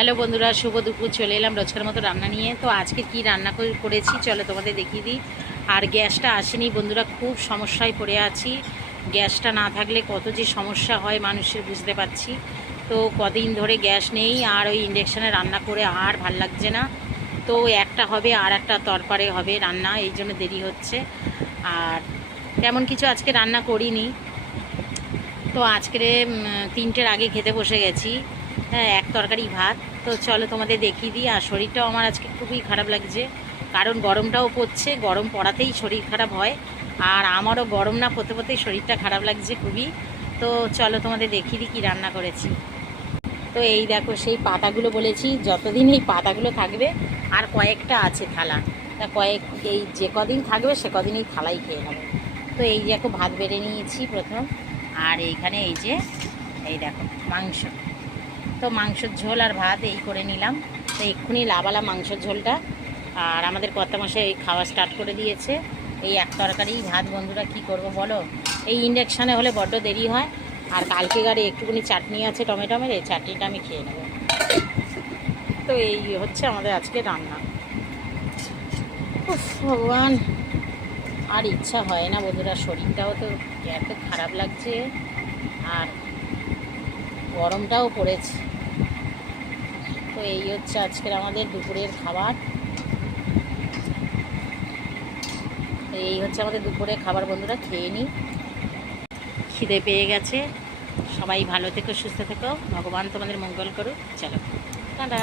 Hello বন্ধুরা, শুভ দুপুর। চলে এলাম রোজকার মতো রান্না নিয়ে। তো আজকে কি রান্না করেছি চলো তোমাদের দেখিয়ে দিই। আর গ্যাসটা আসেনি বন্ধুরা, খুব সমস্যায় পড়ে আছি। গ্যাসটা না থাকলে কত যে সমস্যা হয় মানুষের বুঝতে পারছি। তো কদিন ধরে গ্যাস নেই, আর ওই ইন্ডাকশানে রান্না করে আর ভাল লাগছে না। তো একটা হবে আর একটা তরকারি হবে রান্না, এই জন্য দেরি হচ্ছে। আর তেমন কিছু আজকে রান্না করিনি। তো আজকে 3টের আগে খেতে বসে গেছি। হ্যাঁ, এক তরকারি ভাত। তো চলো তোমাদের দেখিয়ে দিই। আর শরীরটাও আমার আজকে খুবই খারাপ লাগছে, কারণ গরমটাও পড়ছে। গরম পড়াতেই শরীর খারাপ হয়, আর আমারও গরম না পড়তে পড়তেই শরীরটা খারাপ লাগছে খুবই। তো চলো তোমাদের দেখিয়ে দিই কী রান্না করেছি। তো এই দেখো, সেই পাতাগুলো বলেছি যতদিন এই পাতাগুলো থাকবে, আর কয়েকটা আছে থালা, তা এই যে কদিন থাকবে সে কদিন এই থালাই খেয়ে নেবো। তো এই দেখো, ভাত বেড়ে নিয়েছি প্রথম। আর এইখানে এই দেখো মাংস। তো মাংসের ঝোল আর ভাত এই করে নিলাম। তো এক্ষুনি লাবালা মাংসের ঝোলটা। আর আমাদের কর্তামশাই এই খাওয়া স্টার্ট করে দিয়েছে। এই এক তরকারি ভাত বন্ধুরা, কি করব বলো। এই ইন্ডাকশানে হলে বড্ড দেরি হয়। আর কালকে গাড়ি একটুখানি চাটনি আছে টমেটো মেরে, চাটনিটা আমি খেয়ে নেব। তো এই হচ্ছে আমাদের আজকে রান্না। উফ ভগবান, আর ইচ্ছা হয় না বন্ধুরা, শরীরটাও তো এত খারাপ লাগছে, আর গরমটাও পড়েছে। তো এই হচ্ছে আজকের আমাদের দুপুরের খাবার। এই হচ্ছে আমাদের দুপুরের খাবার বন্ধুরা, খেয়ে নিই। খিদে পেয়ে গেছে। সবাই ভালো থেকো, সুস্থ থেকো, ভগবান তোমাদের মঙ্গল করুক। চলো টাটা।